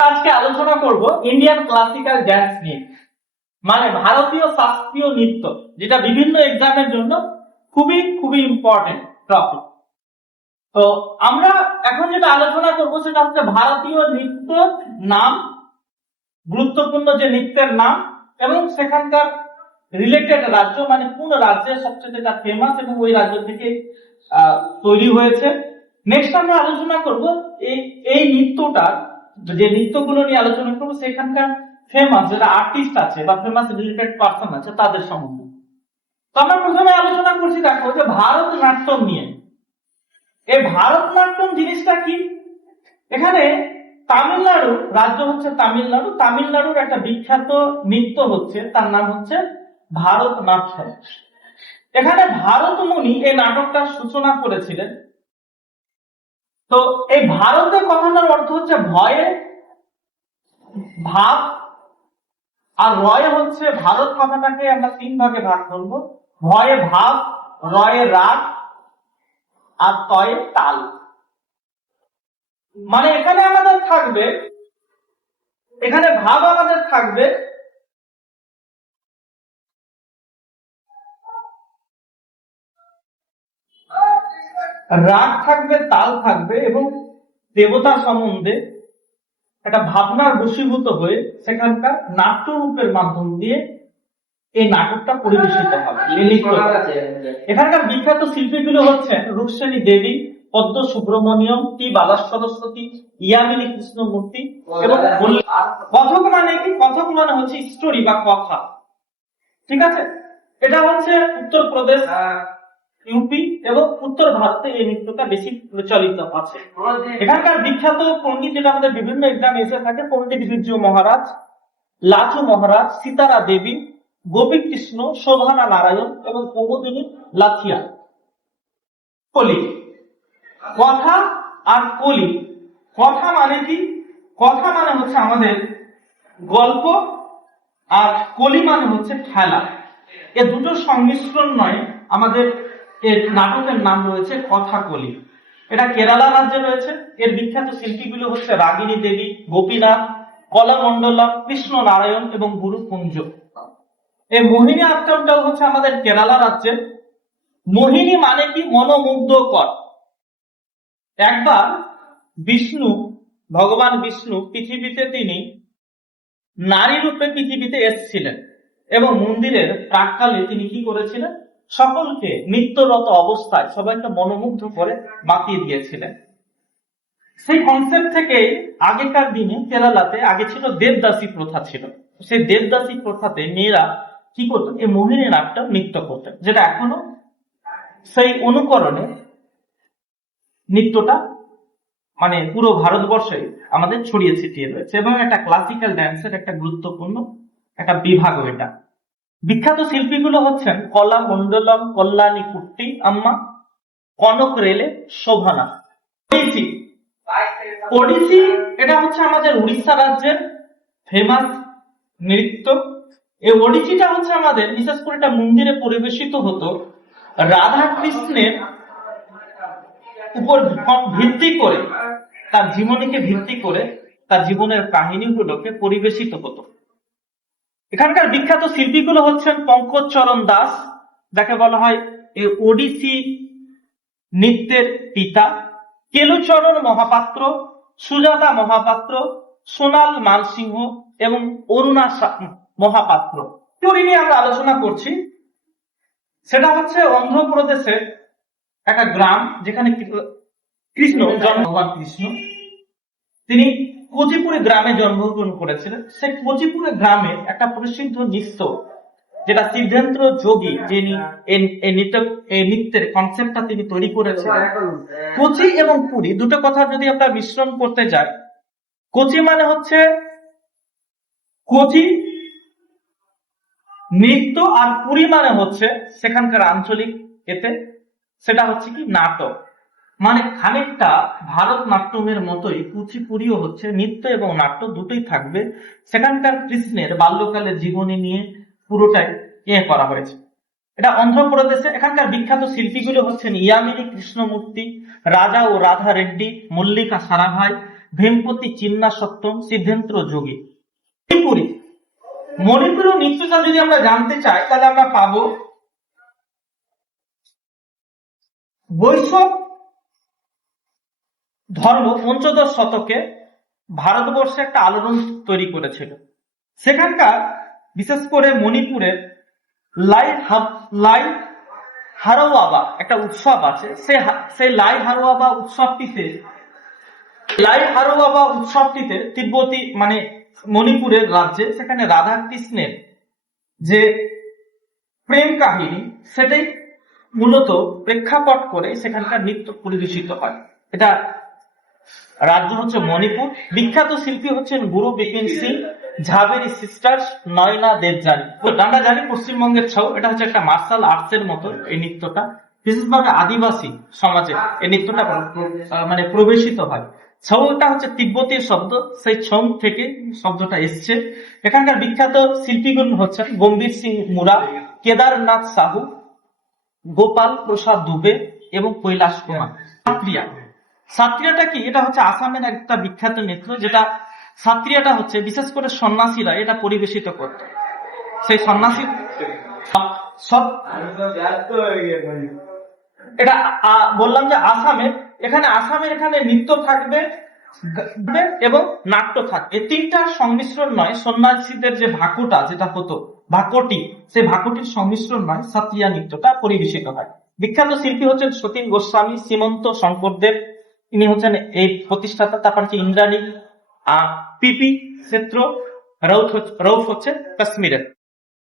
আজকে আলোচনা করব ইন্ডিয়ান ক্লাসিক্যাল ড্যান্স নিয়ে, মানে ভারতীয় শাস্ত্রীয় নৃত্য, যেটা বিভিন্ন এক্সামের জন্য খুবই খুবই ইম্পর্টেন্ট টপিক। তো আমরা এখন যেটা আলোচনা করব সেটা হচ্ছে ভারতীয় নৃত্য নাম, গুরুত্বপূর্ণ যে নৃত্যের নাম এবং সেখানকার রিলেটেড রাজ্য, মানে কোন রাজ্যে সবচেয়ে যেটা ফেমাস এবং ওই রাজ্য থেকে তৈরি হয়েছে। নেক্সট আমরা আলোচনা করব এই নৃত্যটা, যে নৃত্যগুলো নিয়ে আলোচনা করবো সেখানকার ফেমাস যেটা আর্টিস্ট আছে বা ফেমাস রিলেটেড পার্সন আছে তাদের সম্বন্ধে। তো আমরা প্রথমে আলোচনা করছি, দেখো যে ভারতনাট্যম নিয়ে। এই ভারতনাট্যম জিনিসটা কি? এখানে তামিলনাড়ু রাজ্য হচ্ছে তামিলনাড়ু, তামিলনাড়ুর একটা বিখ্যাত নৃত্য হচ্ছে, তার নাম হচ্ছে ভারতনাট্যম। এখানে ভারত মুনি এই নাটকটার সূচনা করেছিলেন। তো এই ভারতের কথাটার অর্থ হচ্ছে ভয়ে ভাব, আর রয়ে হচ্ছে ভারত কথাটাকে আমরা তিন ভাগে ভাগ করবো: ভয়ে ভাব, রয়ে রাগ, আর তয়ে তাল। মানে এখানে আমাদের থাকবে, এখানে ভাব আমাদের থাকবে রাগ থাকবে, তাল থাকবে, এবং দেবতা সম্বন্ধে একটা ভাবনার বশীভূত হয়ে সেখানকার নাট্যরূপের মাধ্যম দিয়ে এই নাটকটা পরিবেশিত হবে। এখানকার বিখ্যাত শিল্পীগুলো হচ্ছেন রূপসেনী দেবী, পদ্ম সুব্রমণিয়ম, টি বালাস সরস্বতী, ইয়ামিনী কৃষ্ণমূর্তি এবং কথক। মানে কি? কথক মানে হচ্ছে স্টোরি বা কথা, ঠিক আছে? এটা হচ্ছে উত্তরপ্রদেশ, ইউপি এবং উত্তর ভারতে এই নৃত্যটা বেশি প্রচলিত আছে। এখানকার বিখ্যাত পণ্ডিত, যেটা আমাদের বিভিন্ন এক্সামে এসে থাকে, পণ্ডিত বিরজু মহারাজ, লাচু মহারাজ, সীতারা দেবী, গোপী কৃষ্ণ, শোভানা নারায়ণ এবং প্রবোধিনী লাথিয়া। কলি, কথা আর কলি। কথা মানে কি? কথা মানে হচ্ছে আমাদের গল্প, আর কলি মানে হচ্ছে খেলা। এ দুটো সংমিশ্রণ নয় আমাদের এর নাটকের নাম রয়েছে কথা কলি। এটা কেরালা রাজ্যে রয়েছে। এর বিখ্যাত শিল্পীগুলো হচ্ছে রাগিনী দেবী, গোপীনাথ, কলামণ্ডলম, কৃষ্ণ নারায়ণ এবং গুরু কুঞ্জ। এই মোহিনী আট্টমটাও হচ্ছে আমাদের কেরালা রাজ্যের। মোহিনী মানে কি? মনোমুগ্ধকর। একবার বিষ্ণু, ভগবান বিষ্ণু পৃথিবীতে তিনি নারী রূপে পৃথিবীতে এসেছিলেন এবং মন্দিরের প্রাককালে তিনি কি করেছিলেন? সকলকে নিত্যরত অবস্থায় সবাইকে মনোমুগ্ধ করে মাতিয়ে দিয়েছিলেন। সেই কনসেপ্ট থেকে আগেকার দিনে কেরালাতে আগে ছিল দেবদাসী প্রথা ছিল। সেই দেবদাসী প্রথাতে মেয়েরা কি করতেন? এই মোহিনী নাট্য নৃত্য করতেন, যেটা এখনো সেই অনুকরণে নৃত্যটা মানে পুরো ভারতবর্ষে আমাদের ছড়িয়ে ছিটিয়ে রয়েছে এবং একটা ক্লাসিক্যাল ড্যান্সের একটা গুরুত্বপূর্ণ একটা বিভাগ। এটা বিখ্যাত শিল্পীগুলো হচ্ছেন কলা মন্ডলম, কল্যাণী কুট্টি আম্মা, কনক রেলে, শোভনা। ওড়িশি, ওড়িশি এটা হচ্ছে আমাদের উড়িষ্যা রাজ্যের ফেমাস নৃত্য। এই ওড়িশিটা হচ্ছে আমাদের বিশেষ করে এটা মন্দিরে পরিবেশিত হতো রাধা কৃষ্ণের উপর ভিত্তি করে, তার জীবনীকে ভিত্তি করে তার জীবনের কাহিনীগুলোকে পরিবেশিত হতো। এখানকার বিখ্যাত শিল্পীগুলো হচ্ছেন পঙ্কজ চরণ দাস, যাকে বলা হয় এই ওডিসি নৃত্যের পিতা, কেলুচরণ মহাপাত্র, সুজাতা মহাপাত্র, সোনাল মানসিংহ এবং অরুণা মহাপাত্র। চুরি নিয়ে আমরা আলোচনা করছি। সেটা হচ্ছে অন্ধ্রপ্রদেশের একটা গ্রাম, যেখানে কৃষ্ণ জন্ম, ভগবান কৃষ্ণ তিনি কোচিপুরে গ্রামে জন্মগ্রহণ করেছিলেন। সেই কোচিপুরে গ্রামে একটা প্রসিদ্ধ নৃত্য, যেটা সিদ্ধান্ত যোগী, যিনি এই নৃত্যের কনসেপ্টটা তিনি তৈরি করেছিলেন। কোচি এবং পুরী দুটো কথা যদি আমরা মিশ্রণ করতে যাই, কোচি মানে হচ্ছে কোচি নৃত্য, আর পুরী মানে হচ্ছে সেখানকার আঞ্চলিক এতে সেটা হচ্ছে কি নাটক। মানে খানিকটা ভারতনাট্যমের মতোই কুচিপুড়িও হচ্ছে নৃত্য এবং নাট্য দুটোই থাকবে। সেখানকার কৃষ্ণের বাল্যকালের জীবনী নিয়ে পুরোটাই করা হয়েছে। এটা অন্ধ্রপ্রদেশে। এখানকার বিখ্যাত শিল্পীগুলো হচ্ছেন ইয়ামিনী কৃষ্ণমূর্তি, রাজা ও রাধা রেড্ডি, মল্লিকা সারাভাই, ভেমপতি চিন্না সত্যম সিদ্ধেন্দ্র যোগী। মণিপুরী নৃত্যটা যদি আমরা জানতে চাই তাহলে আমরা পাবো বৈষ্ণব ধর্ম পঞ্চদশ শতকে ভারতবর্ষে একটা আলোড়ন তৈরি করেছিল। সেখানকার বিশেষ করে মণিপুরের লাই হারোয়াবা একটা উৎসব আছে। সেই লাই হারোয়াবা উৎসবটিতে তিব্বতী মানে মণিপুরের রাজ্যে সেখানে রাধা কৃষ্ণের যে প্রেম কাহিনী সেটাই মূলত প্রেক্ষাপট করে সেখানকার নৃত্য পরিবেশিত হয়। এটা রাজ্য হচ্ছে মণিপুর। বিখ্যাত শিল্পী হচ্ছেন গুরু বিপিন সিং, ঝাবেরি সিস্টার্স, নয়না দেবযানী। আমরা জানি পশ্চিমবঙ্গের ছৌ, এটা হচ্ছে একটা মার্শাল আর্টস এর মতো। এই নৃত্যটা বিশেষভাবে আদিবাসী সমাজে এই নৃত্যটা মানে প্রবেশিত হয়। ছৌটা হচ্ছে তিব্বতীয় শব্দ, সেই ছৌ থেকে শব্দটা এসছে। এখানকার বিখ্যাত শিল্পীগণ হচ্ছেন গম্ভীর সিং মুরা, কেদারনাথ সাহু, গোপাল প্রসাদ দুবে এবং কৈলাস কুমার। সাত্রিয়াটা কি? এটা হচ্ছে আসামের একটা বিখ্যাত নৃত্য, যেটা সাত্রিয়াটা হচ্ছে বিশেষ করে সন্ন্যাসীরা এটা পরিবেশিত করত। সেই সন্ন্যাসী এটা বললাম যে আসামের এখানে নৃত্য থাকবে এবং নাট্য থাকবে। এই তিনটার সংমিশ্রণ নয় সন্ন্যাসীদের যে ভাকুটা যেটা হতো ভাকটি, সেই ভাকটির সংমিশ্রণ নয় সাত্রিয়া নৃত্যটা পরিবেশিত হয়। বিখ্যাত শিল্পী হচ্ছেন সতীন গোস্বামী, সীমন্ত শঙ্করদেব, ইনি হচ্ছেন এই প্রতিষ্ঠাতা। তারপর হচ্ছে ইন্দ্রাণী, পিপি ক্ষেত্র, রৌফ হচ্ছে কাশ্মীরের।